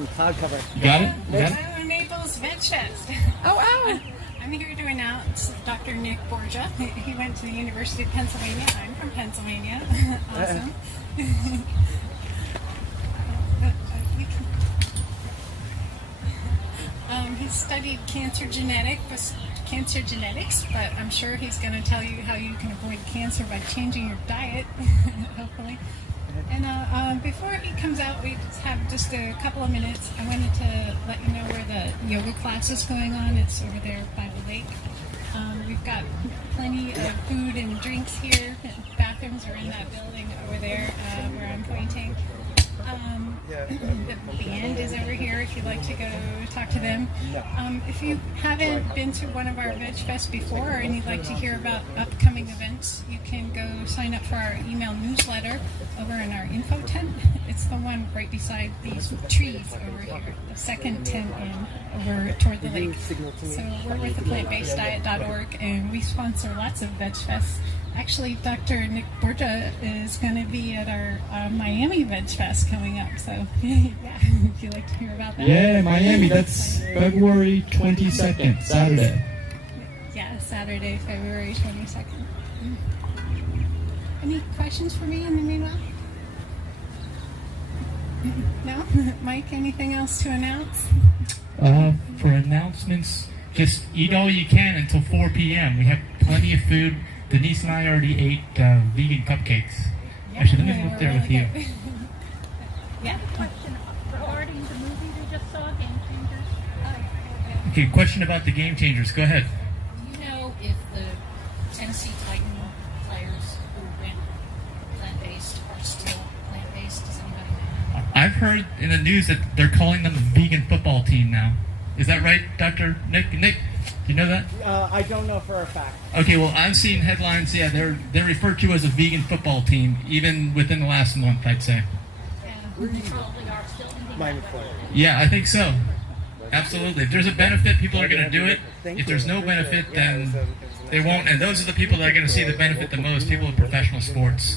some cloud cover. You got it? You got it? Borja Naples Veg. Oh. I'm here to announce Dr. Nick Borja. He went to the University of Pennsylvania. I'm from Pennsylvania. Awesome. He studied cancer genetics, but I'm sure he's going to tell you how you can avoid cancer by changing your diet, hopefully. And before he comes out, we just a couple of minutes. I wanted to let you know where the yoga class is going on. It's over there by the lake. We've got plenty of food and drinks here. Bathrooms are in that building over there where I'm pointing. The band is over here if you'd like to go talk to them. If you haven't been to one of our Veg Fest before and you'd like to hear about upcoming events, you can go sign up for our email newsletter over in our info tent. It's the one right beside these trees over here, the second tent in over toward the lake. So we're with the plantbased.diet.org and we sponsor lots of Veg Fests. Actually, Dr. Nick Borja is going to be at our Miami Veg Fest coming up. So, yeah, if you'd like to hear about that. Yeah, Miami. That's February 22nd, Saturday. Yeah, Saturday, February 22nd. Any questions for me in the meanwhile? No? Mike, anything else to announce? For announcements, just eat all you can until 4 p.m. We have plenty of food. Denise and I already ate vegan cupcakes. Yeah, Actually, let me move there with you. Yeah. Question regarding the movie we just saw, Game Changers. Okay, question about the Game Changers. Go ahead. Do you know if the Tennessee Titan players who went plant-based are still plant-based? Does anybody know? I've heard in the news that they're calling them a vegan football team now. Is that right, Dr. Nick? Nick, do you know that? I don't know for a fact. Okay, well, I've seen headlines. Yeah, they're referred to as a vegan football team, even within the last month, I'd say. They probably are still Miami, Florida. Yeah, I think so. Absolutely. If there's a benefit, people are going to do it. If there's no benefit, then they won't. And those are the people that are going to see the benefit the most, people in professional sports.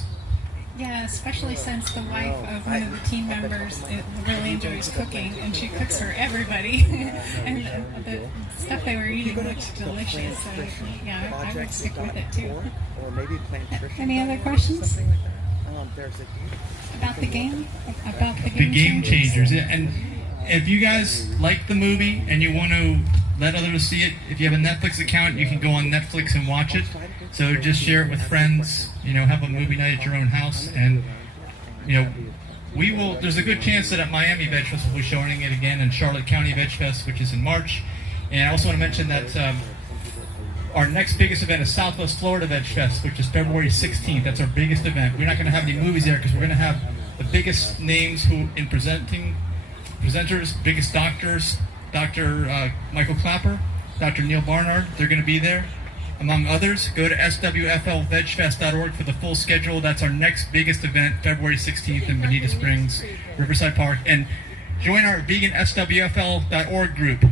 Yeah, especially since the wife of one of the team members really enjoys cooking, and she cooks for everybody. And the stuff they were eating looked delicious. So yeah, I would stick with it too. Or maybe plant Any other questions there's about the game? About the The game Game Changers. Yeah, and if you guys like the movie and you want to let others see it, if you have a Netflix account, you can go on Netflix and watch it. So just share it with friends, have a movie night at your own house, and, we will, there's a good chance that at Miami Veg Fest we'll be showing it again, and Charlotte County Veg Fest, which is in March. And I also want to mention that our next biggest event is Southwest Florida Veg Fest, which is February 16th. That's our biggest event. We're not going to have any movies there because we're going to have the biggest names in presenters, biggest doctors, Dr. Michael Clapper, Dr. Neil Barnard. They're going to be there, among others. Go to swflvegfest.org for the full schedule. That's our next biggest event, February 16th in Bonita Springs, Riverside Park. And join our vegan swfl.org group.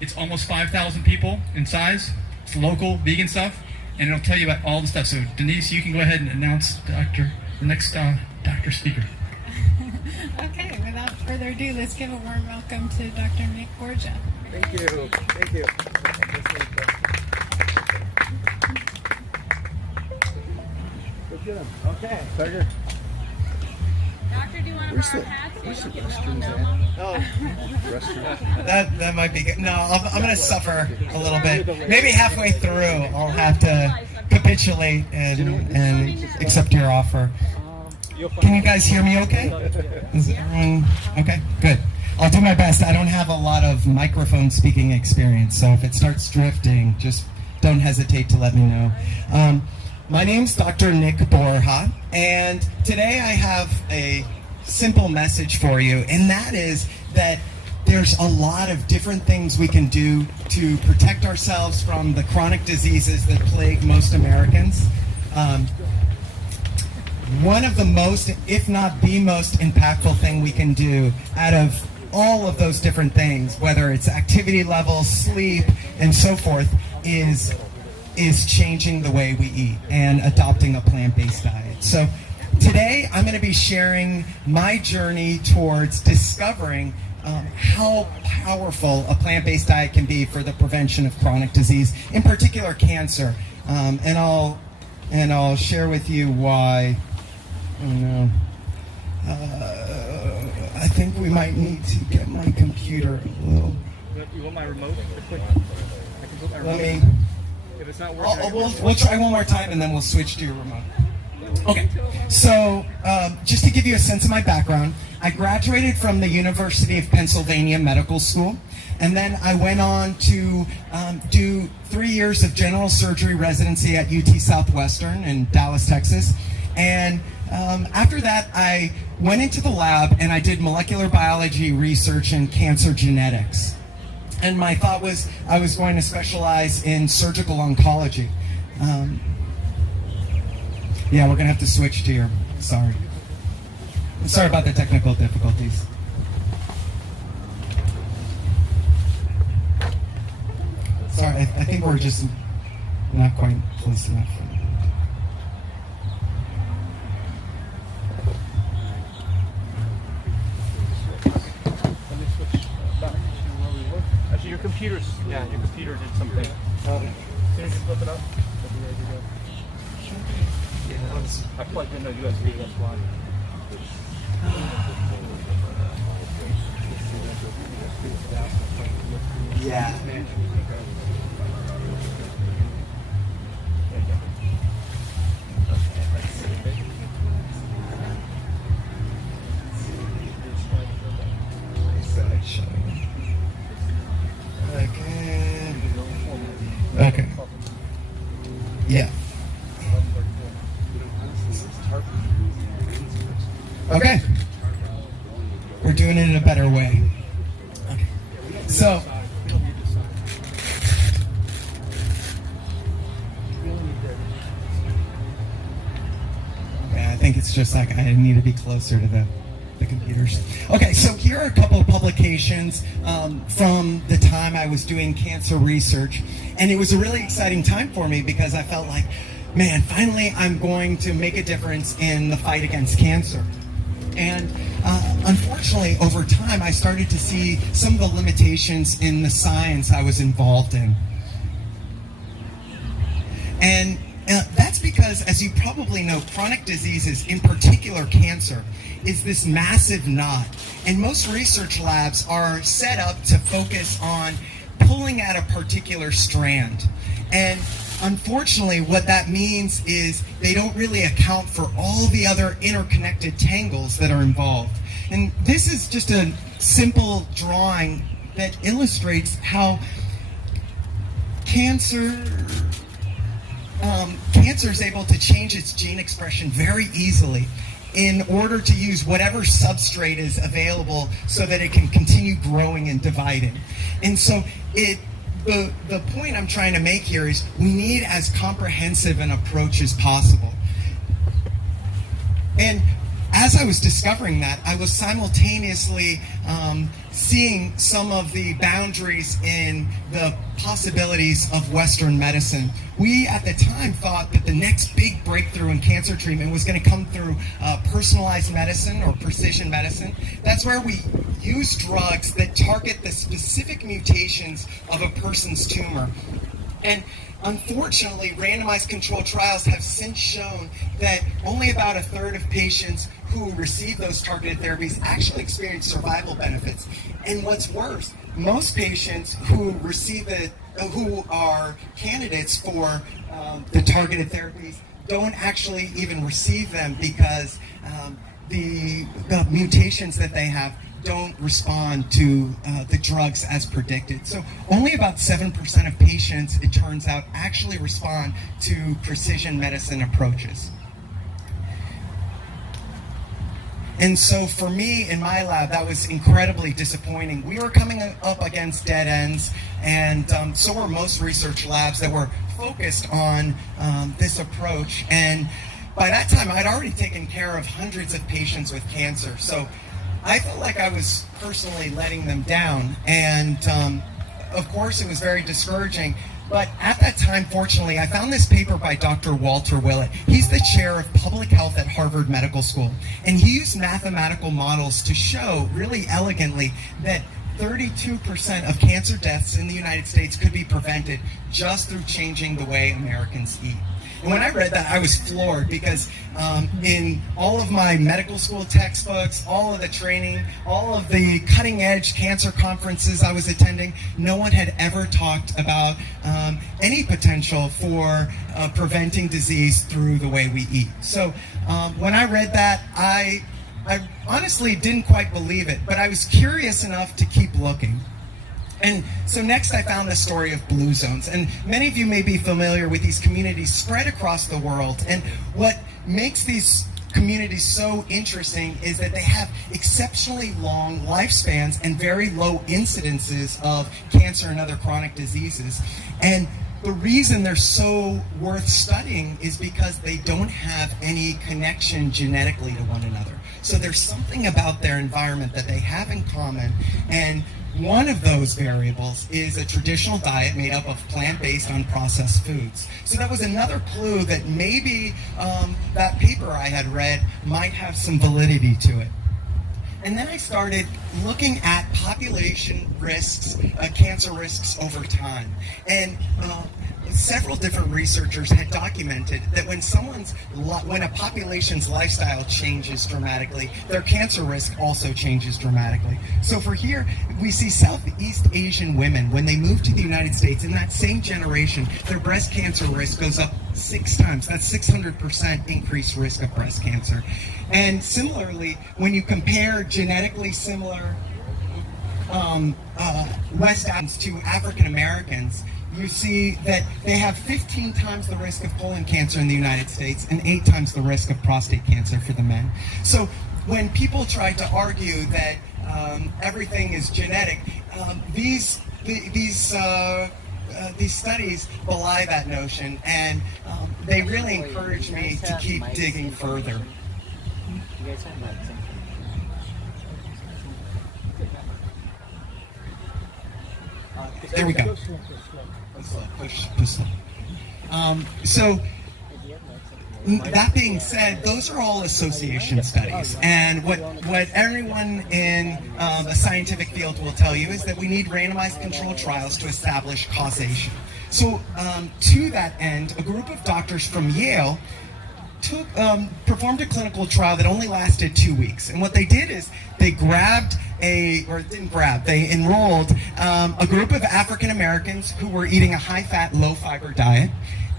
It's almost 5,000 people in size. It's local vegan stuff, and it'll tell you about all the stuff. So Denise, you can go ahead and announce the next doctor speaker. Okay, without further ado, let's give a warm welcome to Dr. Nick Borja. Thank you. Thank you. Okay. Carter. Doctor, do you want to borrow hats? Where's the You can restrooms roll at? them Oh, restroom. That might be good. No, I'm going to suffer a little bit. Maybe halfway through, I'll have to capitulate and accept your offer. Can you guys hear me okay? Is everyone okay? Good. I'll do my best. I don't have a lot of microphone speaking experience, so if it starts drifting, just don't hesitate to let me know. My name's Dr. Nick Borja, and today I have a simple message for you, and that is that there's a lot of different things we can do to protect ourselves from the chronic diseases that plague most Americans. One of the most, if not the most impactful thing we can do out of all of those different things, whether it's activity levels, sleep, and so forth, is changing the way we eat and adopting a plant-based diet. So today I'm going to be sharing my journey towards discovering how powerful a plant-based diet can be for the prevention of chronic disease, in particular cancer. And I'll share with you why. Oh no. I think we might need to get my computer a little. You want my remote? Quick. I can put my remote. Let me. If it's not working, We'll try one more time and then we'll switch to your remote. Okay, so just to give you a sense of my background, I graduated from the University of Pennsylvania Medical School, and then I went on to do 3 years of general surgery residency at UT Southwestern in Dallas, Texas. And after that, I went into the lab and I did molecular biology research in cancer genetics. And my thought was I was going to specialize in surgical oncology. Yeah, we're going to have to switch to your, sorry. I'm sorry about the technical difficulties. Sorry, I think we're just not quite close enough. let me switch back to where we were. Actually, your computer did something. Can you just flip it up? That'd be ready to go. I plugged in a USB, that's why. Yeah. Okay. Yeah. Okay. We're doing it in a better way. Okay. So. Yeah, I think it's just like I need to be closer to the computers. Okay, so here are a couple of publications from the time I was doing cancer research. And it was a really exciting time for me because I felt like, man, finally I'm going to make a difference in the fight against cancer. And unfortunately, over time, I started to see some of the limitations in the science I was involved in. And that's because, as you probably know, chronic diseases, in particular cancer, is this massive knot. And most research labs are set up to focus on pulling at a particular strand. And unfortunately, what that means is they don't really account for all the other interconnected tangles that are involved. And this is just a simple drawing that illustrates how cancer is able to change its gene expression very easily in order to use whatever substrate is available so that it can continue growing and dividing. And so the point I'm trying to make here is we need as comprehensive an approach as possible. And as I was discovering that, I was simultaneously seeing some of the boundaries in the possibilities of Western medicine. We, at the time, thought that the next big breakthrough in cancer treatment was going to come through personalized medicine or precision medicine. That's where we use drugs that target the specific mutations of a person's tumor. And unfortunately, randomized controlled trials have since shown that only about a third of patients who receive those targeted therapies actually experience survival benefits. And what's worse, most patients who receive it, who are candidates for the targeted therapies, don't actually even receive them because the mutations that they have don't respond to the drugs as predicted. So only about 7% of patients, it turns out, actually respond to precision medicine approaches. And so for me in my lab, that was incredibly disappointing. We were coming up against dead ends, and so were most research labs that were focused on this approach. And by that time, I'd already taken care of hundreds of patients with cancer. So I felt like I was personally letting them down. And of course, it was very discouraging But at that time, fortunately, I found this paper by Dr. Walter Willett. He's the chair of public health at Harvard Medical School. And he used mathematical models to show really elegantly that 32% of cancer deaths in the United States could be prevented just through changing the way Americans eat. And when I read that, I was floored because in all of my medical school textbooks, all of the training, all of the cutting-edge cancer conferences I was attending, no one had ever talked about any potential for preventing disease through the way we eat. So when I read that, I honestly didn't quite believe it, but I was curious enough to keep looking. And so next I found the story of blue zones. And many of you may be familiar with these communities spread across the world. And what makes these communities so interesting is that they have exceptionally long lifespans and very low incidences of cancer and other chronic diseases. And the reason they're so worth studying is because they don't have any connection genetically to one another. So there's something about their environment that they have in common, and one of those variables is a traditional diet made up of plant-based, unprocessed foods. So that was another clue that maybe that paper I had read might have some validity to it. And then I started looking at population risks, cancer risks over time. And several different researchers had documented that when a population's lifestyle changes dramatically, their cancer risk also changes dramatically. So for here, we see Southeast Asian women, when they move to the United States, in that same generation, their breast cancer risk goes up 6 times. That's 600% increased risk of breast cancer. And similarly, when you compare genetically similar West Africans to African Americans, you see that they have 15 times the risk of colon cancer in the United States and 8 times the risk of prostate cancer for the men. So when people try to argue that everything is genetic, these studies belie that notion, and they really encourage me to keep digging further. There we go. Push. So that being said, those are all association studies, and what everyone in the scientific field will tell you is that we need randomized controlled trials to establish causation. So to that end, a group of doctors from Yale performed a clinical trial that only lasted 2 weeks. And what they did is they they enrolled a group of African Americans who were eating a high-fat, low-fiber diet.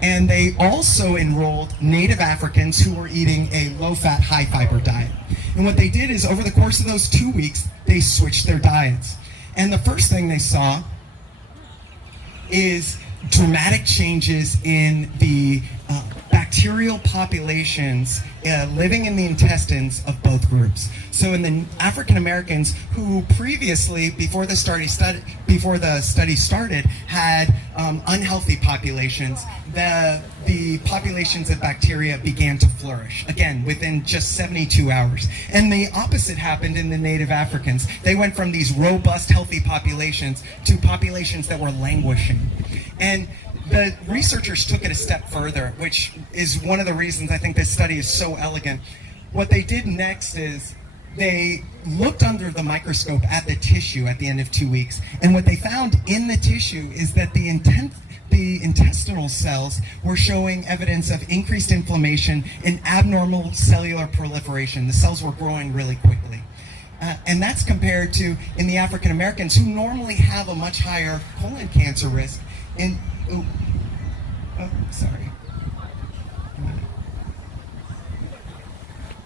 And they also enrolled Native Africans who were eating a low-fat, high-fiber diet. And what they did is, over the course of those 2 weeks, they switched their diets. And the first thing they saw is dramatic changes in the bacterial populations living in the intestines of both groups. So in the African Americans who previously, before the study started, had unhealthy populations, the populations of bacteria began to flourish, again, within just 72 hours. And the opposite happened in the Native Africans. They went from these robust, healthy populations to populations that were languishing. And the researchers took it a step further, which is one of the reasons I think this study is so elegant. What they did next is they looked under the microscope at the tissue at the end of 2 weeks, and what they found in the tissue is that the intestinal cells were showing evidence of increased inflammation and abnormal cellular proliferation. The cells were growing really quickly. And that's compared to in the African Americans, who normally have a much higher colon cancer risk. Sorry.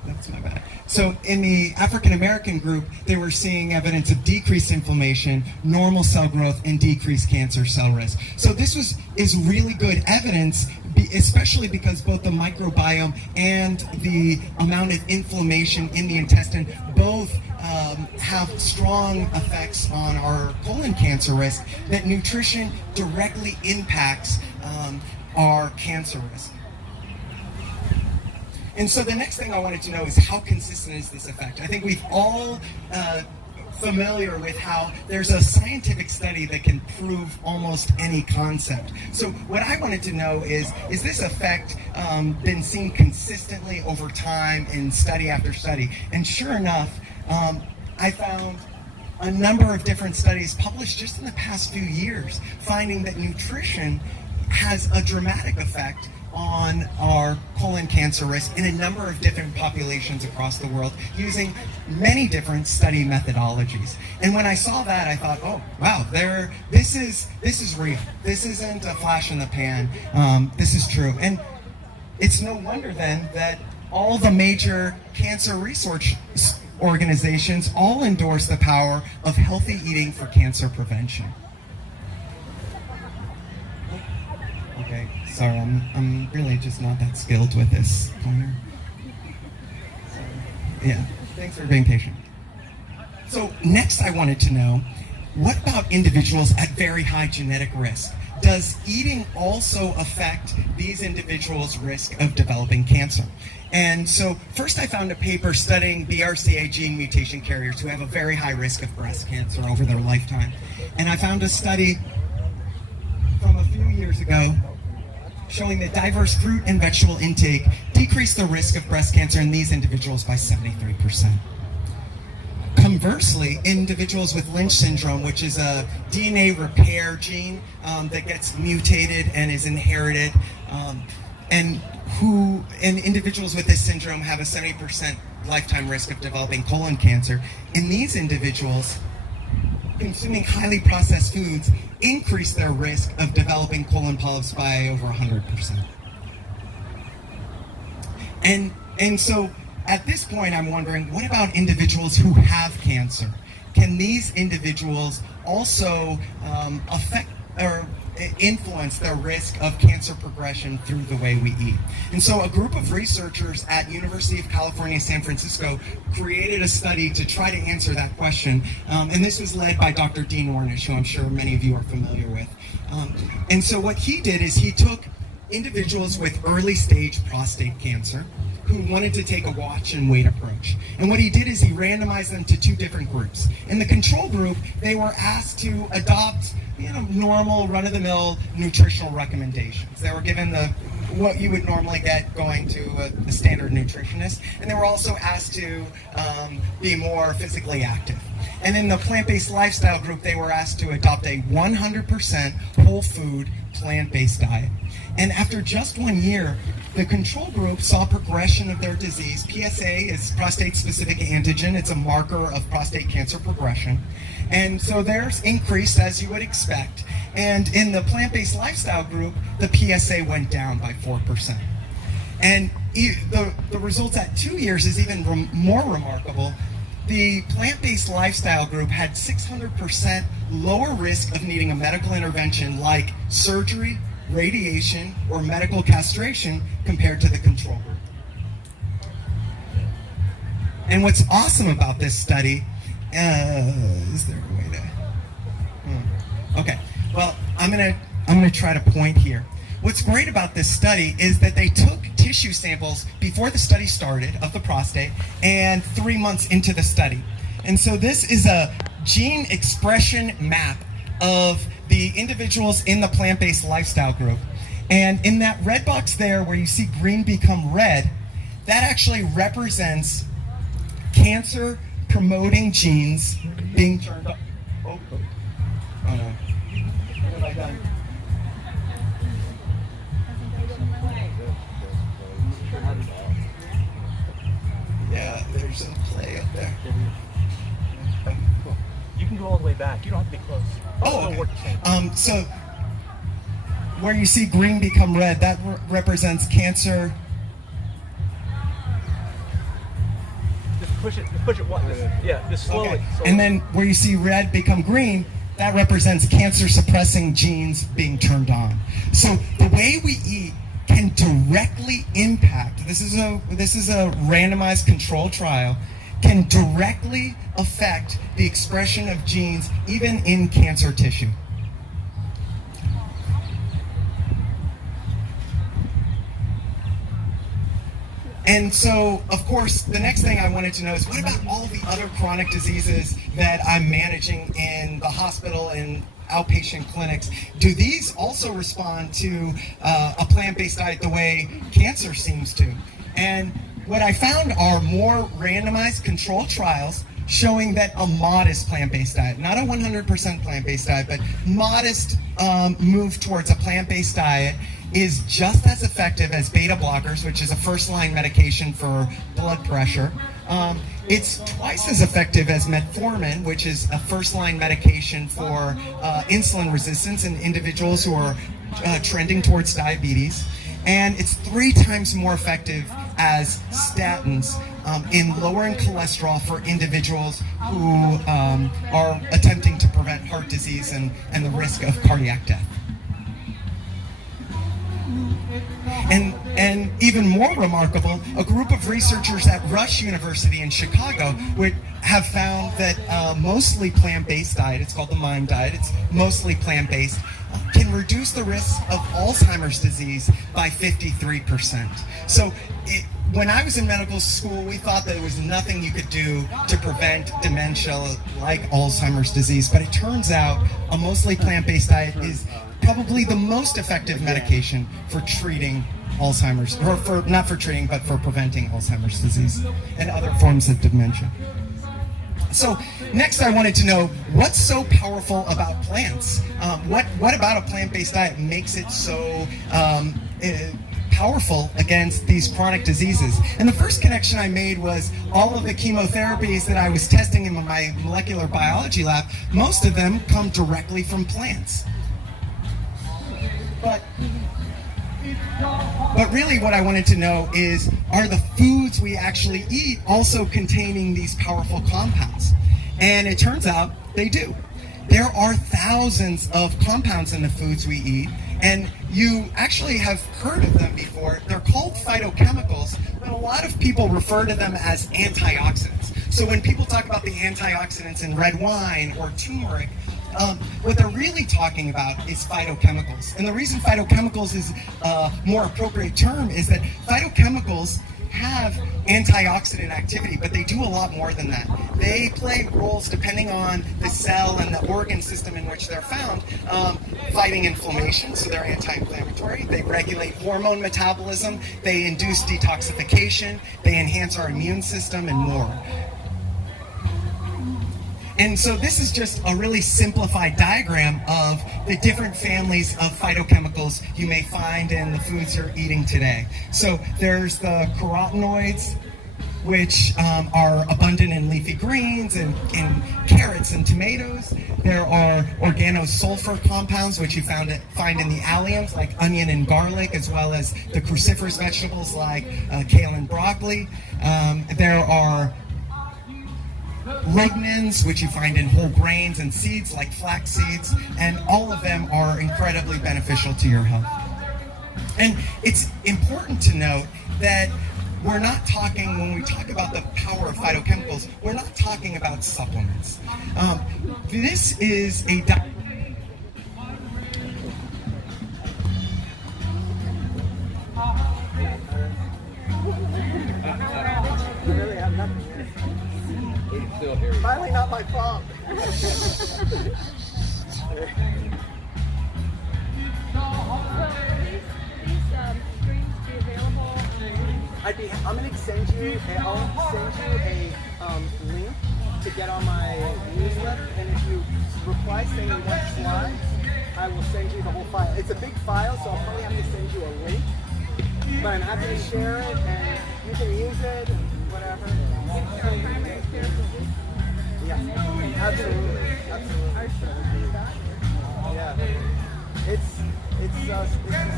That's my bad. So in the African American group, they were seeing evidence of decreased inflammation, normal cell growth, and decreased cancer cell risk. So this is really good evidence, especially because both the microbiome and the amount of inflammation in the intestine both have strong effects on our colon cancer risk, that nutrition directly impacts our cancer risk. And so the next thing I wanted to know is, how consistent is this effect? I think we've all familiar with how there's a scientific study that can prove almost any concept. So what I wanted to know is this effect been seen consistently over time in study after study? And sure enough, I found a number of different studies published just in the past few years, finding that nutrition has a dramatic effect on our colon cancer risk in a number of different populations across the world using many different study methodologies. And when I saw that, I thought, oh wow, this is real. This isn't a flash in the pan. This is true. And it's no wonder then that all the major cancer research organizations all endorse the power of healthy eating for cancer prevention. Okay, sorry, I'm really just not that skilled with this pointer. Yeah, thanks for being patient. So next I wanted to know, what about individuals at very high genetic risk? Does eating also affect these individuals' risk of developing cancer? And so first I found a paper studying BRCA gene mutation carriers who have a very high risk of breast cancer over their lifetime. And I found a study from a few years ago showing that diverse fruit and vegetable intake decreased the risk of breast cancer in these individuals by 73%. Conversely, individuals with Lynch syndrome, which is a DNA repair gene that gets mutated and is inherited, and individuals with this syndrome have a 70% lifetime risk of developing colon cancer. In these individuals, consuming highly processed foods increase their risk of developing colon polyps by over 100%. And so at this point, I'm wondering, what about individuals who have cancer? Can these individuals also affect or influence their risk of cancer progression through the way we eat? And so a group of researchers at University of California, San Francisco created a study to try to answer that question. And this was led by Dr. Dean Ornish, who I'm sure many of you are familiar with. And so what he did is he took individuals with early stage prostate cancer who wanted to take a watch and wait approach. And what he did is he randomized them to two different groups. In the control group, they were asked to adopt normal run-of-the-mill nutritional recommendations. They were given what you would normally get going to a standard nutritionist, and they were also asked to be more physically active. And in the plant-based lifestyle group, they were asked to adopt a 100% whole food plant-based diet. And after just 1 year, the control group saw progression of their disease. PSA is prostate-specific antigen. It's a marker of prostate cancer progression. And so theirs increased, as you would expect. And in the plant-based lifestyle group, the PSA went down by 4%. And the results at 2 years is even more remarkable. The plant-based lifestyle group had 600% lower risk of needing a medical intervention like surgery, radiation, or medical castration compared to the control group. And what's awesome about this study, is there a way to? Okay, well, I'm gonna try to point here. What's great about this study is that they took tissue samples before the study started of the prostate and 3 months into the study. And so this is a gene expression map of the individuals in the plant-based lifestyle group. And in that red box there where you see green become red, that actually represents cancer promoting genes being turned on. Oh no. What have I done? Yeah, there's some play up there. You can go all the way back. You don't have to be close. Oh, okay. So where you see green become red, that represents cancer. Just push it one. Yeah, just slowly. Okay. And then where you see red become green, that represents cancer suppressing genes being turned on. So the way we eat can directly impact, this is a randomized control trial, can directly affect the expression of genes even in cancer tissue. And so, of course, the next thing I wanted to know is, what about all the other chronic diseases that I'm managing in the hospital and outpatient clinics? Do these also respond to a plant-based diet the way cancer seems to? And what I found are more randomized controlled trials showing that a modest plant-based diet, not a 100% plant-based diet, but modest move towards a plant-based diet is just as effective as beta blockers, which is a first-line medication for blood pressure. It's twice as effective as metformin, which is a first-line medication for insulin resistance in individuals who are trending towards diabetes. And it's 3 times more effective as statins in lowering cholesterol for individuals who are attempting to prevent heart disease and the risk of cardiac death. And even more remarkable, a group of researchers at Rush University in Chicago have found that mostly plant-based diet, it's called the MIND diet, it's mostly plant-based, can reduce the risk of Alzheimer's disease by 53%. So when I was in medical school, we thought that there was nothing you could do to prevent dementia like Alzheimer's disease, but it turns out a mostly plant-based diet is probably the most effective medication for treating Alzheimer's, or for not for treating, but for preventing Alzheimer's disease and other forms of dementia. So next I wanted to know, what's so powerful about plants? What about a plant-based diet makes it so powerful against these chronic diseases? And the first connection I made was all of the chemotherapies that I was testing in my molecular biology lab, most of them come directly from plants. But really what I wanted to know is, are the foods we actually eat also containing these powerful compounds? And it turns out they do. There are thousands of compounds in the foods we eat, and you actually have heard of them before. They're called phytochemicals, but a lot of people refer to them as antioxidants. So when people talk about the antioxidants in red wine or turmeric, what they're really talking about is phytochemicals. And the reason phytochemicals is a more appropriate term is that phytochemicals have antioxidant activity, but they do a lot more than that. They play roles depending on the cell and the organ system in which they're found, fighting inflammation, so they're anti-inflammatory. They regulate hormone metabolism, they induce detoxification, they enhance our immune system, and more. And so this is just a really simplified diagram of the different families of phytochemicals you may find in the foods you're eating today. So there's the carotenoids, which are abundant in leafy greens and in carrots and tomatoes. There are organosulfur compounds, which you find in the alliums, like onion and garlic, as well as the cruciferous vegetables like kale and broccoli. There are lignans, which you find in whole grains and seeds like flax seeds, and all of them are incredibly beneficial to your health. And it's important to note that we're not talking, when we talk about the power of phytochemicals, we're not talking about supplements. This is a finally not my fault. I'm gonna send you. I'll send you a link to get on my newsletter, and if you reply saying you want slides, I will send you the whole file. It's a big file, so I'll probably have to send you a link. But I'm happy to share it, and you can use it and whatever. Yeah, absolutely. Yeah, it's a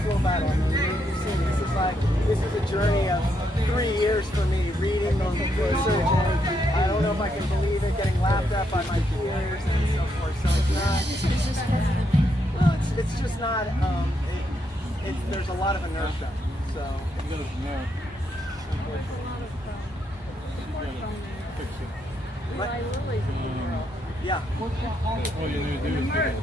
slow battle. I mean, this is a journey of 3 years for me, reading the research, and I don't know if I can believe it, getting laughed at by my peers and so forth. So it's not. Well, it's just not. There's a lot of inertia. So. Yeah. All you need to do is get it.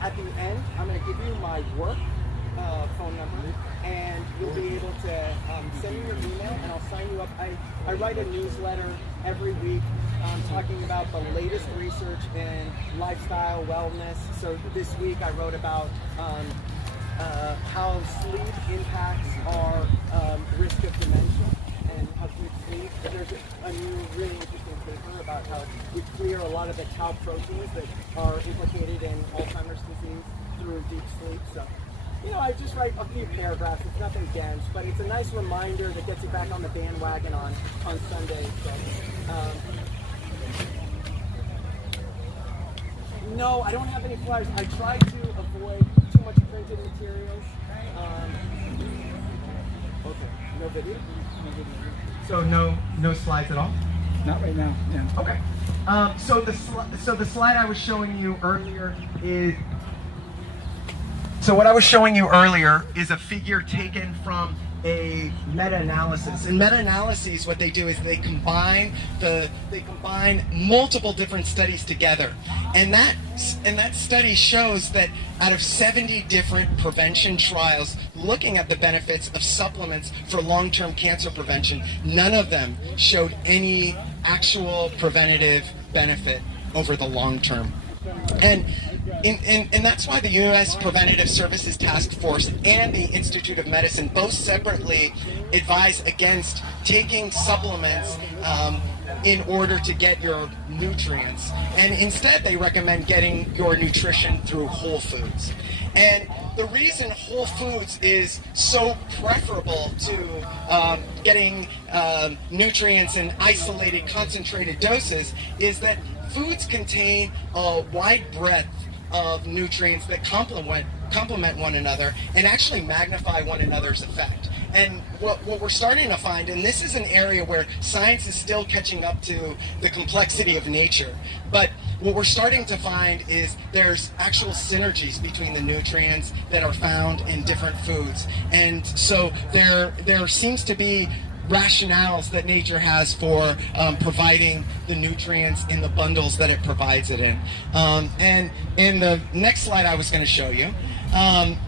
At the end, I'm going to give you my work, phone number, and you'll be able to send me your email, and I'll sign you up. I write a newsletter every week talking about the latest research in lifestyle wellness. So this week I wrote about how sleep impacts our risk of dementia and how good sleep. There's a new really interesting paper about how we clear a lot of the tau proteins that are implicated in Alzheimer's disease through deep sleep. So, you know, I just write a few paragraphs. It's nothing dense, but it's a nice reminder that gets you back on the bandwagon on Sunday. So, no, I don't have any flyers. I try to avoid too much printed materials. Okay, no video? So no slides at all? Not right now. Yeah. Okay. So the slide I was showing you earlier is. So what I was showing you earlier is a figure taken from a meta-analysis. In meta-analyses, what they do is they combine multiple different studies together, and that study shows that out of 70 different prevention trials looking at the benefits of supplements for long-term cancer prevention, none of them showed any actual preventative benefit over the long term. And that's why the U.S. Preventative Services Task Force and the Institute of Medicine both separately advise against taking supplements in order to get your nutrients. And instead, they recommend getting your nutrition through whole foods. And the reason whole foods is so preferable to getting nutrients in isolated, concentrated doses is that foods contain a wide breadth of nutrients that complement one another and actually magnify one another's effect. And what we're starting to find, and this is an area where science is still catching up to the complexity of nature, but what we're starting to find is there's actual synergies between the nutrients that are found in different foods. And so there seems to be rationales that nature has for providing the nutrients in the bundles that it provides it in. And in the next slide I was going to show you,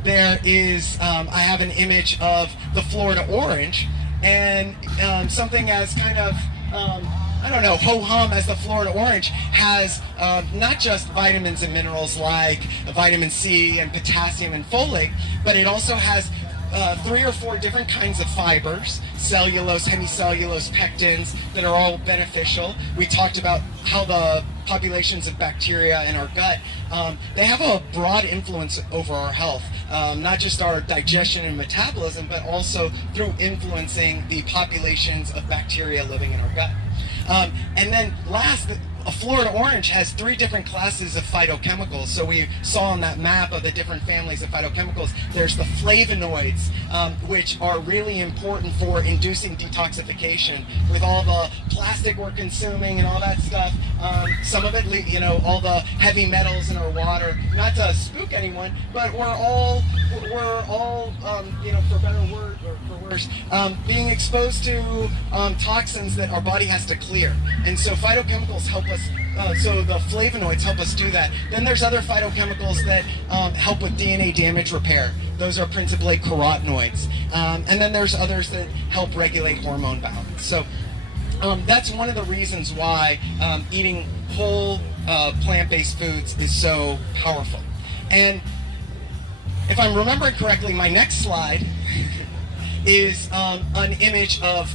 there is, I have an image of the Florida orange, and something as kind of, I don't know, ho-hum as the Florida orange has not just vitamins and minerals like vitamin C and potassium and folate, but it also has 3 or 4 different kinds of fibers, cellulose, hemicellulose, pectins, that are all beneficial. We talked about how the populations of bacteria in our gut, they have a broad influence over our health, not just our digestion and metabolism, but also through influencing the populations of bacteria living in our gut. And then last, a Florida orange has 3 different classes of phytochemicals. So we saw on that map of the different families of phytochemicals, there's the flavonoids, which are really important for inducing detoxification. With all the plastic we're consuming and all that stuff, some of it, you know, all the heavy metals in our water, not to spook anyone, but we're all you know, for better word or for worse, being exposed to toxins that our body has to clear. And so phytochemicals help us, so the flavonoids help us do that. Then there's other phytochemicals that help with DNA damage repair. Those are principally carotenoids. And then there's others that help regulate hormone balance. So that's one of the reasons why eating whole plant-based foods is so powerful. And if I'm remembering correctly, my next slide is an image of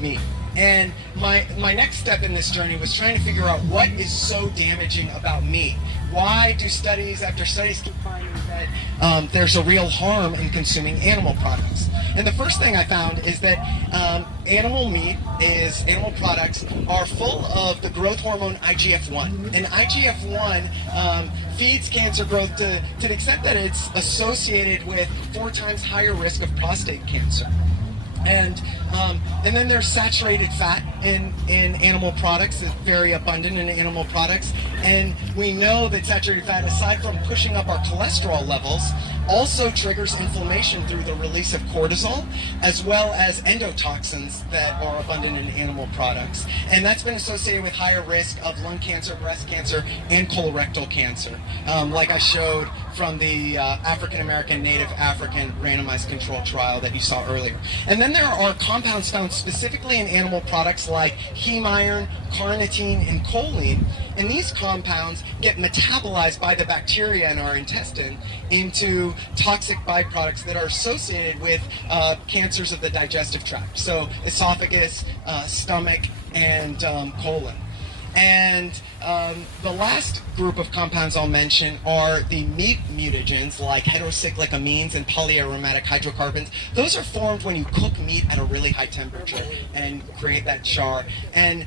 me. And my next step in this journey was trying to figure out what is so damaging about meat. Why do studies after studies keep finding that there's a real harm in consuming animal products? And the first thing I found is that animal products are full of the growth hormone IGF-1. And IGF-1 feeds cancer growth to the extent that it's associated with 4 times higher risk of prostate cancer. And then there's saturated fat in animal products. It's very abundant in animal products. And we know that saturated fat, aside from pushing up our cholesterol levels, also triggers inflammation through the release of cortisol, as well as endotoxins that are abundant in animal products. And that's been associated with higher risk of lung cancer, breast cancer, and colorectal cancer, like I showed from the African American, Native African randomized control trial that you saw earlier. And then there are compounds found specifically in animal products like heme iron, carnitine, and choline. And these compounds get metabolized by the bacteria in our intestine into toxic byproducts that are associated with cancers of the digestive tract. So esophagus, stomach, and colon. And the last group of compounds I'll mention are the meat mutagens, like heterocyclic amines and polyaromatic hydrocarbons. Those are formed when you cook meat at a really high temperature and create that char. And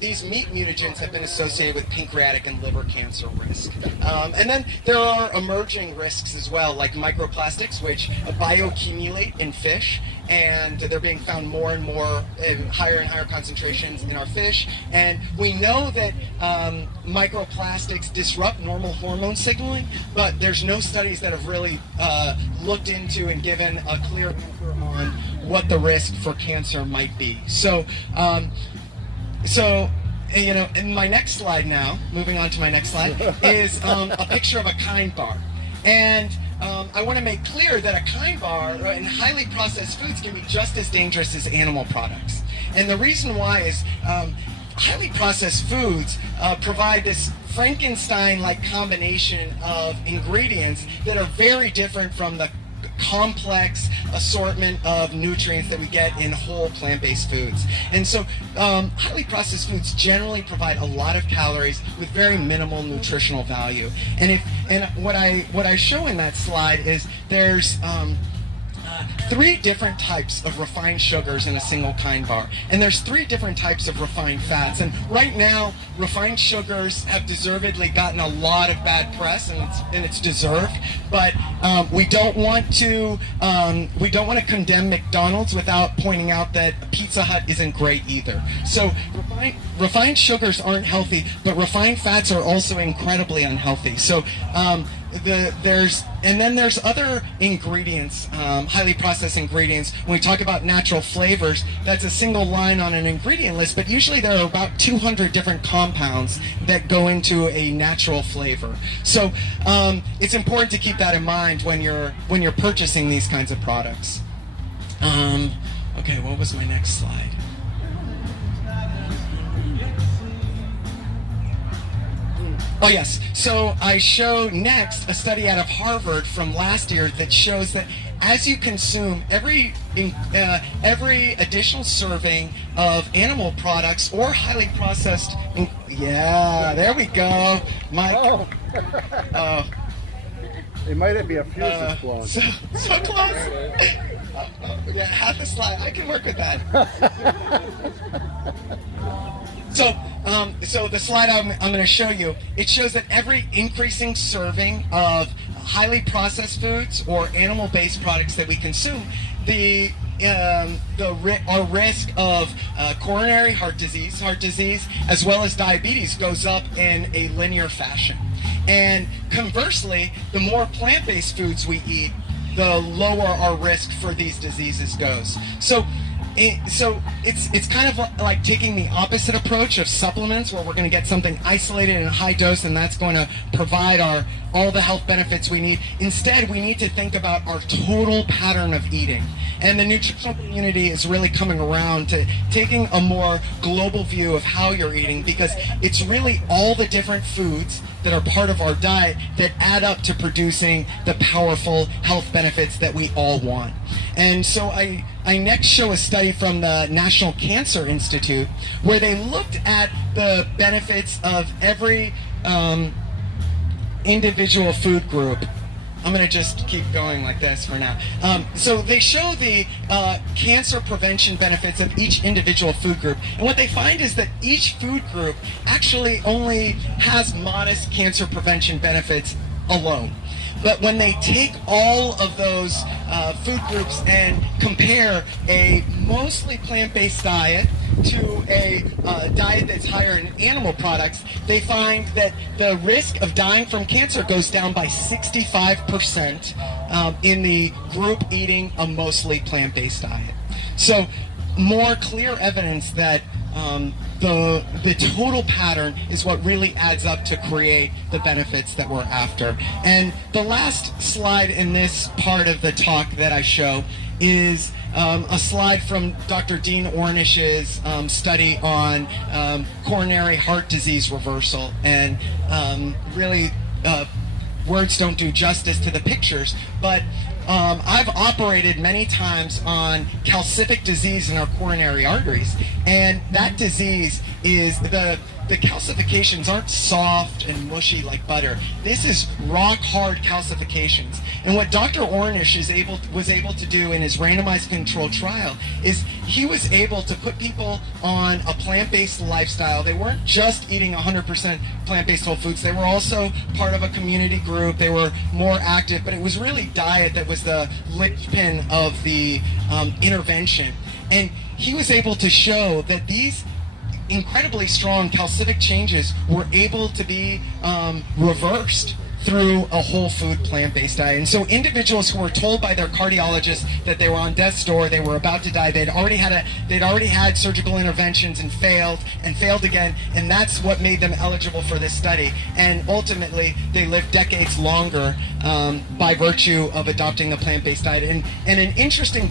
these meat mutagens have been associated with pancreatic and liver cancer risk. And then there are emerging risks as well, like microplastics, which bioaccumulate in fish, and they're being found more and more in higher and higher concentrations in our fish. And we know that microplastics disrupt normal hormone signaling, but there's no studies that have really looked into and given a clear answer on what the risk for cancer might be. So, you know, in my next slide now, moving on to my next slide, is a picture of a kind bar. And I want to make clear that a kind bar and highly processed foods can be just as dangerous as animal products. And the reason why is highly processed foods provide this Frankenstein-like combination of ingredients that are very different from the complex assortment of nutrients that we get in whole plant-based foods. And so highly processed foods generally provide a lot of calories with very minimal nutritional value. And what I show in that slide is there's 3 different types of refined sugars in a single kind bar. And there's 3 different types of refined fats. And right now, refined sugars have deservedly gotten a lot of bad press, and it's deserved. But we don't want to condemn McDonald's without pointing out that Pizza Hut isn't great either. So refined sugars aren't healthy, but refined fats are also incredibly unhealthy. So there's other ingredients, highly processed ingredients. When we talk about natural flavors, that's a single line on an ingredient list, but usually there are about 200 different compounds that go into a natural flavor. So it's important to keep that in mind when you're purchasing these kinds of products. Okay, what was my next slide? Oh yes, so I show next a study out of Harvard from last year that shows that as you consume every additional serving of animal products or highly processed, yeah, there we go, Mike. Oh. It might be a fuse that's blown. So close. Yeah, half the slide. I can work with that. So the slide I'm going to show you, it shows that every increasing serving of highly processed foods or animal-based products that we consume, our risk of coronary heart disease, as well as diabetes goes up in a linear fashion. And conversely, the more plant-based foods we eat, the lower our risk for these diseases goes. So it's kind of like taking the opposite approach of supplements, where we're going to get something isolated in a high dose and that's going to provide all the health benefits we need. Instead, we need to think about our total pattern of eating. And the nutritional community is really coming around to taking a more global view of how you're eating, because it's really all the different foods that are part of our diet that add up to producing the powerful health benefits that we all want. And so I next show a study from the National Cancer Institute where they looked at the benefits of every individual food group. I'm going to just keep going like this for now. So they show the cancer prevention benefits of each individual food group. And what they find is that each food group actually only has modest cancer prevention benefits alone. But when they take all of those food groups and compare a mostly plant-based diet to a diet that's higher in animal products, they find that the risk of dying from cancer goes down by 65% in the group eating a mostly plant-based diet. So more clear evidence that the total pattern is what really adds up to create the benefits that we're after. And the last slide in this part of the talk that I show is a slide from Dr. Dean Ornish's study on coronary heart disease reversal. And really, words don't do justice to the pictures, but I've operated many times on calcific disease in our coronary arteries, and that disease is the calcifications aren't soft and mushy like butter. This is rock hard calcifications. And what Dr. Ornish was able to do in his randomized controlled trial is he was able to put people on a plant-based lifestyle. They weren't just eating 100% plant-based whole foods. They were also part of a community group. They were more active, but it was really diet that was the linchpin of the intervention. And he was able to show that these incredibly strong calcific changes were able to be reversed through a whole food plant-based diet. And so individuals who were told by their cardiologist that they were on death's door, they were about to die, they'd already had surgical interventions and failed again, and that's what made them eligible for this study. And ultimately they lived decades longer by virtue of adopting the plant-based diet. And an interesting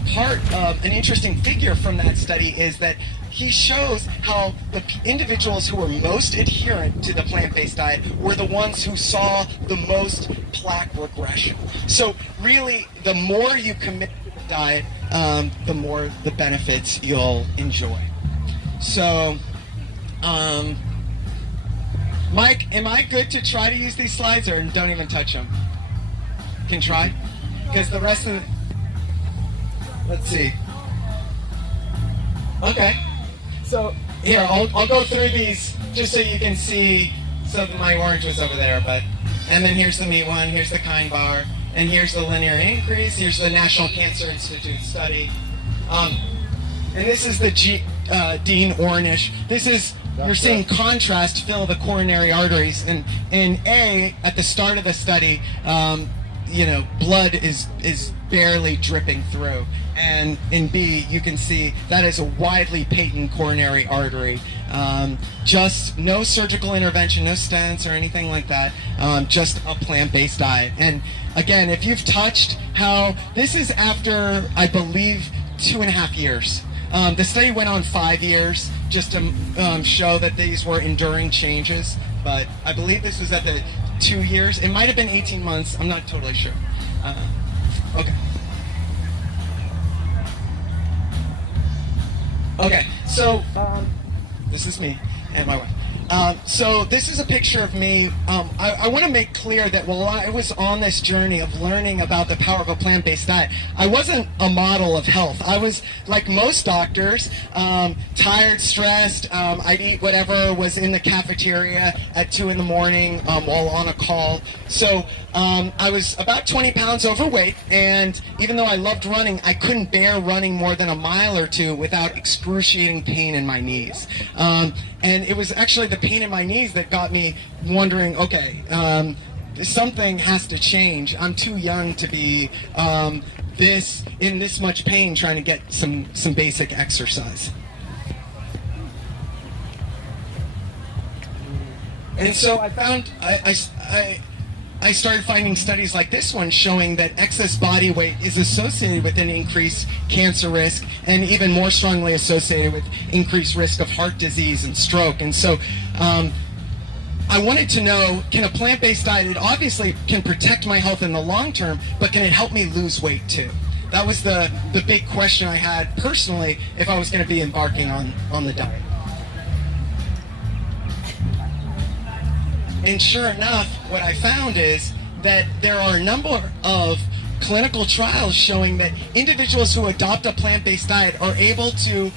figure from that study is that he shows how the individuals who were most adherent to the plant-based diet were the ones who saw the most plaque regression. So really, the more you commit to the diet, the more the benefits you'll enjoy. So, Mike, am I good to try to use these slides, or don't even touch them? Can try? Because the rest of the... Let's see. Okay. So here, I'll go through these just so you can see. So my orange was over there, and then here's the meat one, here's the kind bar, and here's the linear increase, here's the National Cancer Institute study. And this is the Dean Ornish. This is, you're seeing contrast fill the coronary arteries. And in A, at the start of the study, blood is barely dripping through. And in B, you can see that is a widely patent coronary artery. Just no surgical intervention, no stents or anything like that, just a plant-based diet. And again, if you've touched how, this is after, I believe, 2.5 years. The study went on 5 years just to show that these were enduring changes, but I believe this was at the 2 years. It might have been 18 months, I'm not totally sure. Okay. Okay, so this is me and my wife. So this is a picture of me. I want to make clear that while I was on this journey of learning about the power of a plant-based diet, I wasn't a model of health. I was, like most doctors, tired, stressed. I'd eat whatever was in the cafeteria at 2 in the morning while on a call. So I was about 20 pounds overweight, and even though I loved running, I couldn't bear running more than a mile or two without excruciating pain in my knees. And it was actually the pain in my knees that got me wondering, okay, something has to change. I'm too young to be in this much pain trying to get some basic exercise. And so I found, I started finding studies like this one showing that excess body weight is associated with an increased cancer risk, and even more strongly associated with increased risk of heart disease and stroke. And so I wanted to know, can a plant-based diet, it obviously can protect my health in the long term, but can it help me lose weight too? That was the big question I had personally if I was going to be embarking on the diet. And sure enough, what I found is that there are a number of clinical trials showing that individuals who adopt a plant-based diet are able to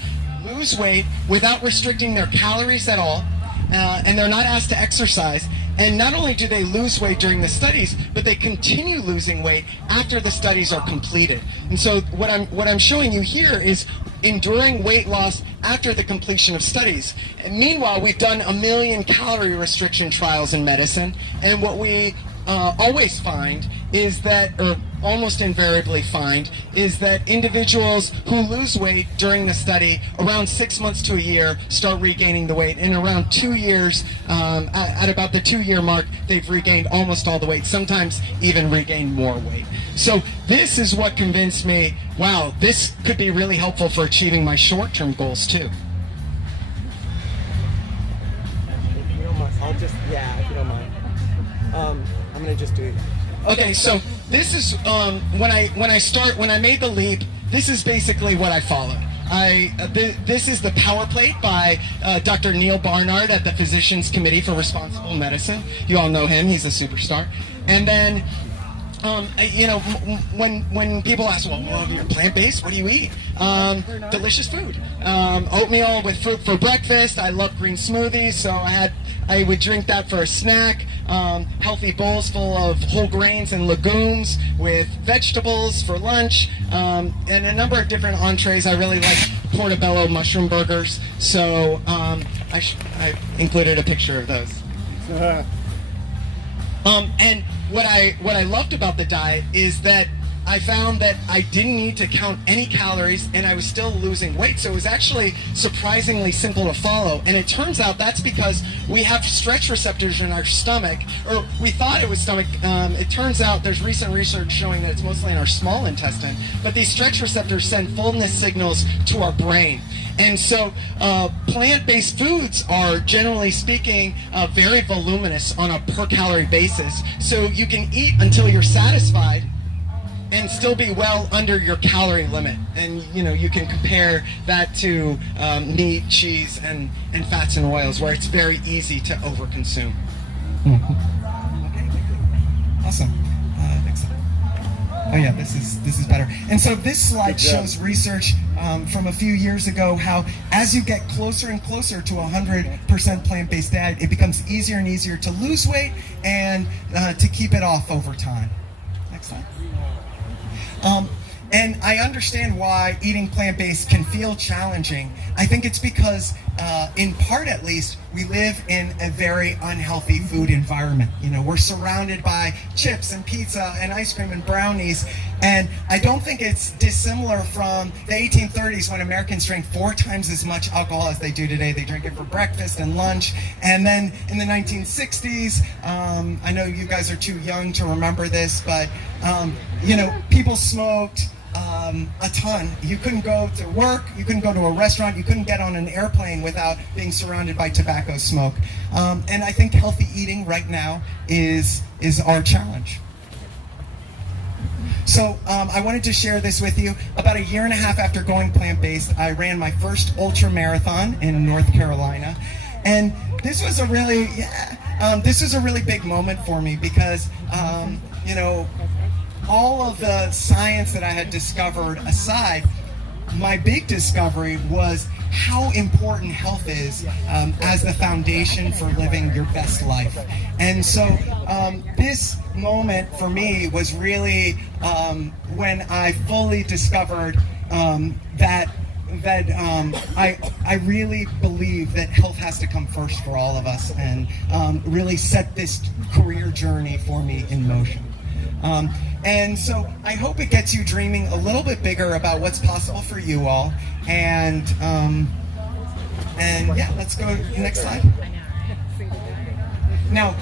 lose weight without restricting their calories at all, and they're not asked to exercise, And not only do they lose weight during the studies, but they continue losing weight after the studies are completed. And so what I'm showing you here is enduring weight loss after the completion of studies. And meanwhile, we've done 1 million calorie restriction trials in medicine, and what we always find is that, or almost invariably find, is that individuals who lose weight during the study, around 6 months to a year, start regaining the weight. And around 2 years, at about the 2-year mark, they've regained almost all the weight, sometimes even regained more weight. So this is what convinced me, wow, this could be really helpful for achieving my short-term goals too. If you don't mind, I'll just, if you don't mind. I'm gonna just do it. Okay, so this is when I made the leap. This is basically what I followed. This is the power plate by Dr. Neil Barnard at the Physicians Committee for Responsible Medicine. You all know him; he's a superstar. And then, when people ask, well, you're plant-based, what do you eat? Delicious food. Oatmeal with fruit for breakfast. I love green smoothies, so I would drink that for a snack. Healthy bowls full of whole grains and legumes with vegetables for lunch, and a number of different entrees. I really like portobello mushroom burgers, so I included a picture of those. And what I loved about the diet is that I found that I didn't need to count any calories and I was still losing weight. So it was actually surprisingly simple to follow. And it turns out that's because we have stretch receptors in our stomach, or we thought it was stomach. It turns out there's recent research showing that it's mostly in our small intestine. But these stretch receptors send fullness signals to our brain. And so plant-based foods are, generally speaking, very voluminous on a per calorie basis. So you can eat until you're satisfied and still be well under your calorie limit. And you can compare that to meat, cheese, and fats and oils, where it's very easy to overconsume. Okay, awesome. Excellent. Oh yeah, this is better. And so this slide shows research from a few years ago how as you get closer and closer to 100% plant-based diet, it becomes easier and easier to lose weight and to keep it off over time. Next slide. And I understand why eating plant-based can feel challenging. I think it's because, in part at least, we live in a very unhealthy food environment. We're surrounded by chips and pizza and ice cream and brownies. And I don't think it's dissimilar from the 1830s when Americans drank 4 times as much alcohol as they do today. They drink it for breakfast and lunch. And then in the 1960s, I know you guys are too young to remember this, but, people smoked a ton. You couldn't go to work, you couldn't go to a restaurant, you couldn't get on an airplane without being surrounded by tobacco smoke. And I think healthy eating right now is our challenge. So I wanted to share this with you. About 1.5 years after going plant-based, I ran my first ultra marathon in North Carolina. And this was a really big moment for me because, all of the science that I had discovered aside, my big discovery was how important health is as the foundation for living your best life. And so this moment for me was really when I fully discovered that I really believe that health has to come first for all of us, and really set this career journey for me in motion. And so I hope it gets you dreaming a little bit bigger about what's possible for you all. And yeah, let's go next slide. Now,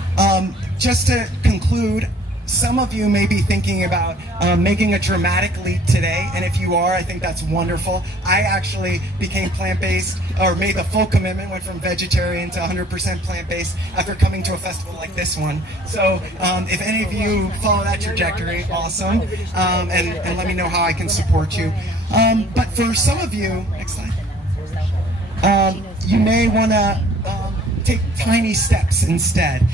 just to conclude, some of you may be thinking about making a dramatic leap today, and if you are, I think that's wonderful. I actually became plant-based, or made the full commitment, went from vegetarian to 100% plant-based after coming to a festival like this one. So if any of you follow that trajectory, awesome, and let me know how I can support you. But for some of you, next slide, you may want to take tiny steps instead.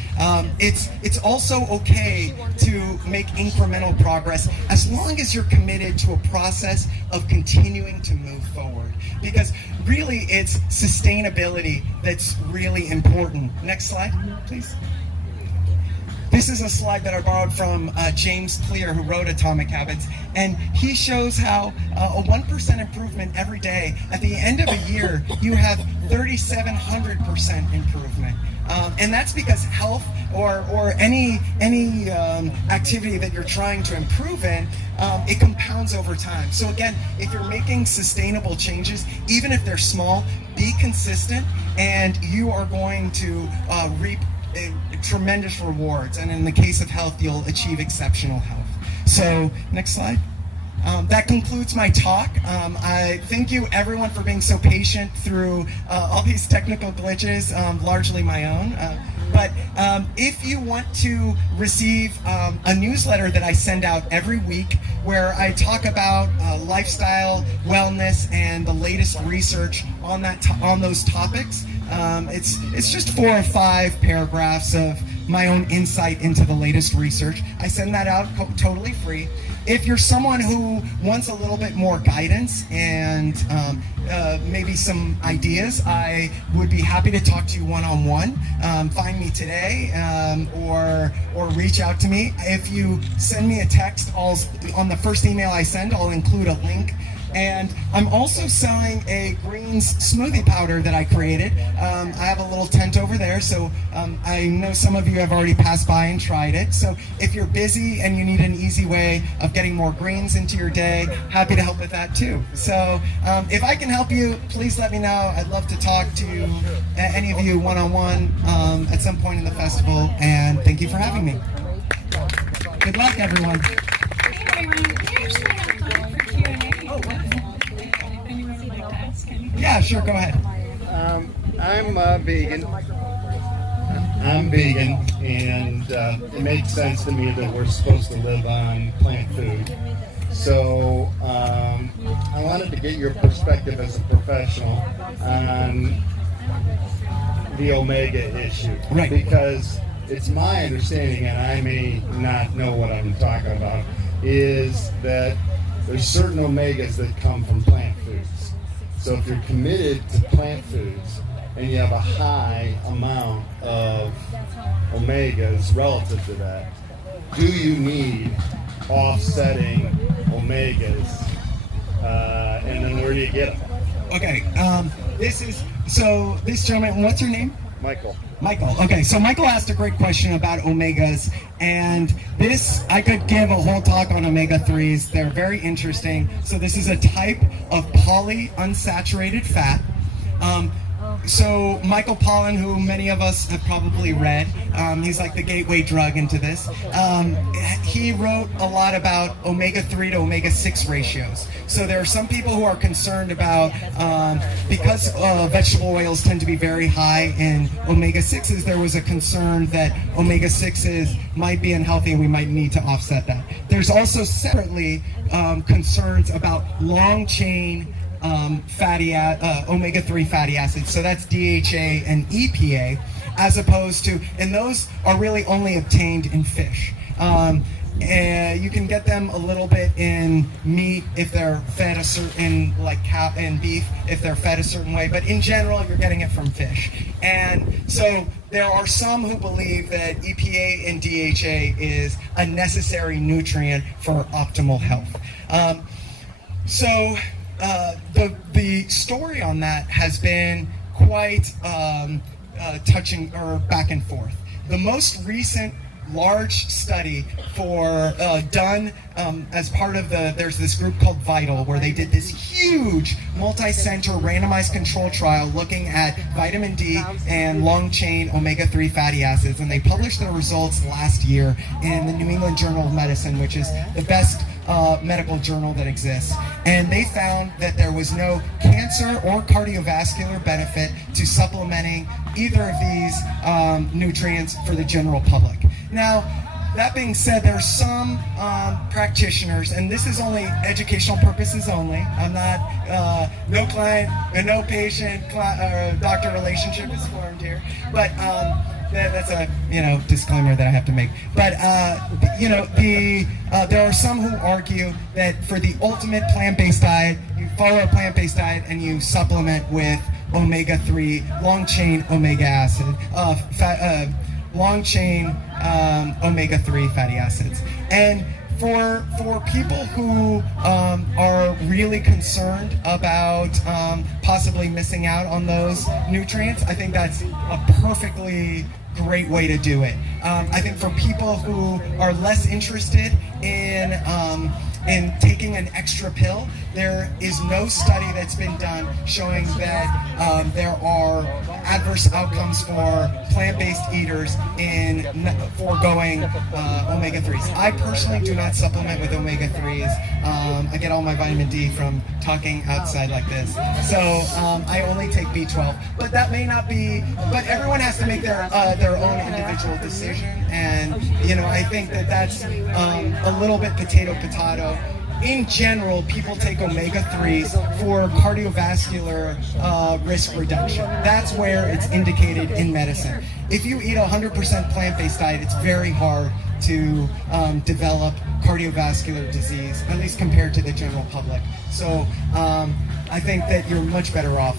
It's also okay to make incremental progress as long as you're committed to a process of continuing to move forward. Because really it's sustainability that's really important. Next slide, please. this is a slide that I borrowed from James Clear, who wrote Atomic Habits, and he shows how a 1% improvement every day, at the end of a year, you have 3,700% improvement. And that's because health or any activity that you're trying to improve in, it compounds over time. So again, if you're making sustainable changes, even if they're small, be consistent, and you are going to reap tremendous rewards. And in the case of health, you'll achieve exceptional health. So next slide. That concludes my talk. I thank you everyone for being so patient through all these technical glitches, largely my own. But if you want to receive a newsletter that I send out every week where I talk about lifestyle, wellness, and the latest research on those topics, it's just 4 or 5 paragraphs of my own insight into the latest research. I send that out totally free. If you're someone who wants a little bit more guidance and maybe some ideas, I would be happy to talk to you one-on-one. Find me today or reach out to me. If you send me a text, on the first email I send, I'll include a link. And I'm also selling a greens smoothie powder that I created. I have a little tent over there, so I know some of you have already passed by and tried it. So if you're busy and you need an easy way of getting more greens into your day, happy to help with that too. So if I can help you, please let me know. I'd love to talk to any of you one-on-one at some point in the festival, and thank you for having me. Good luck, everyone. Hey, everyone. We actually have time for Q&A. Anyone would like to ask anything? Yeah, sure, go ahead. I'm vegan. I'm vegan, and it makes sense to me that we're supposed to live on plant food. So I wanted to get your perspective as a professional on the omega issue. Right. Because it's my understanding, and I may not know what I'm talking about, is that there's certain omegas that come from plant foods. So if you're committed to plant foods and you have a high amount of omegas relative to that, do you need offsetting omegas? And then where do you get them? Okay, this gentleman, what's your name? Michael. Michael. Okay, so Michael asked a great question about omegas, and I could give a whole talk on omega-3s. They're very interesting. So this is a type of polyunsaturated fat. So Michael Pollan, who many of us have probably read, he's like the gateway drug into this. He wrote a lot about omega-3 to omega-6 ratios. So there are some people who are concerned about, because vegetable oils tend to be very high in omega-6s, there was a concern that omega-6s might be unhealthy and we might need to offset that. There's also separately concerns about long-chain omega-3 fatty acids, so that's DHA and EPA, as opposed to, and those are really only obtained in fish. And you can get them a little bit in meat if they're fed a certain, like cow and beef, if they're fed a certain way, but in general, you're getting it from fish. And so there are some who believe that EPA and DHA is a necessary nutrient for optimal health. The story on that has been quite touching, or back and forth. The most recent large study done as part of there's this group called VITAL, where they did this huge multi-center randomized control trial looking at vitamin D and long-chain omega-3 fatty acids, and they published their results last year in the New England Journal of Medicine, which is the best medical journal that exists. And they found that there was no cancer or cardiovascular benefit to supplementing either of these nutrients for the general public. Now, that being said, there are some practitioners, and this is only educational purposes only. I'm not, no client and no patient doctor relationship is formed here, but that's a disclaimer that I have to make. But there are some who argue that for the ultimate plant-based diet, you follow a plant-based diet and you supplement with omega-3, long-chain omega acid, long-chain omega-3 fatty acids. And for people who are really concerned about possibly missing out on those nutrients, I think that's a perfectly great way to do it. I think for people who are less interested in taking an extra pill, there is no study that's been done showing that there are adverse outcomes for plant-based eaters in foregoing omega-3s. I personally do not supplement with omega-3s. I get all my vitamin D from talking outside like this. So I only take B12. But that may not be, but everyone has to make their own individual decision. And, you know, I think that that's a little bit potato. In general, people take omega-3s for cardiovascular risk reduction. That's where it's indicated in medicine. If you eat a 100% plant-based diet, it's very hard to develop cardiovascular disease, at least compared to the general public. So I think that you're much better off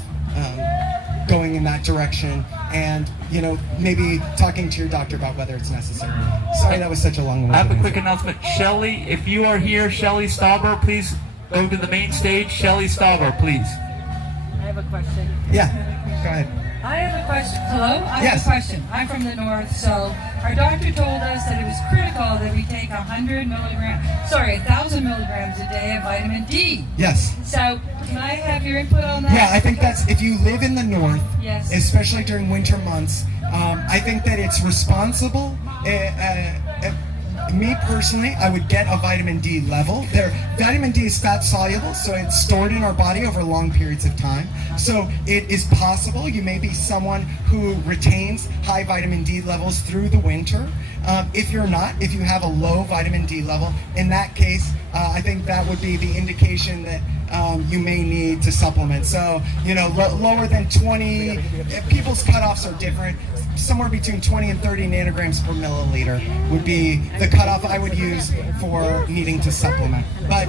going in that direction, and, you know, maybe talking to your doctor about whether it's necessary. Sorry, that was such a long one. I have a quick announcement. Shelly, if you are here, Shelly Stauber, please go to the main stage. Shelly Stauber, please. I have a question. Yeah, go ahead. I have a question. Hello? I have Yes. a question. I'm from the north, so our doctor told us that it was critical that we take 1,000 milligrams a day of vitamin D. Yes. So, can I have your input on that? Yeah, I think that's, if you live in the north, Yes. especially during winter months, I think that it's responsible. Me personally, I would get a vitamin D level. Vitamin D is fat soluble, so it's stored in our body over long periods of time. So it is possible you may be someone who retains high vitamin D levels through the winter. If you're not, if you have a low vitamin D level, in that case, I think that would be the indication that you may need to supplement. So, you know, lower than 20, people's cutoffs are different. Somewhere between 20 and 30 nanograms per milliliter would be the cutoff I would use for needing to supplement. But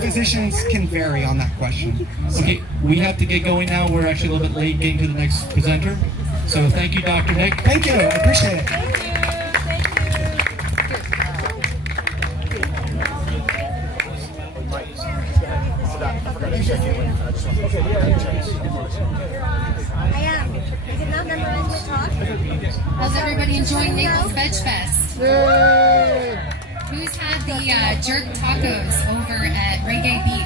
physicians can vary on that question. So. Okay, we have to get going now. We're actually a little bit late getting to the next presenter. So thank you, Dr. Nick. Thank you, I appreciate it. How's everybody enjoying Naples Veg Fest? Who's had the jerk tacos over at Reggae Beef?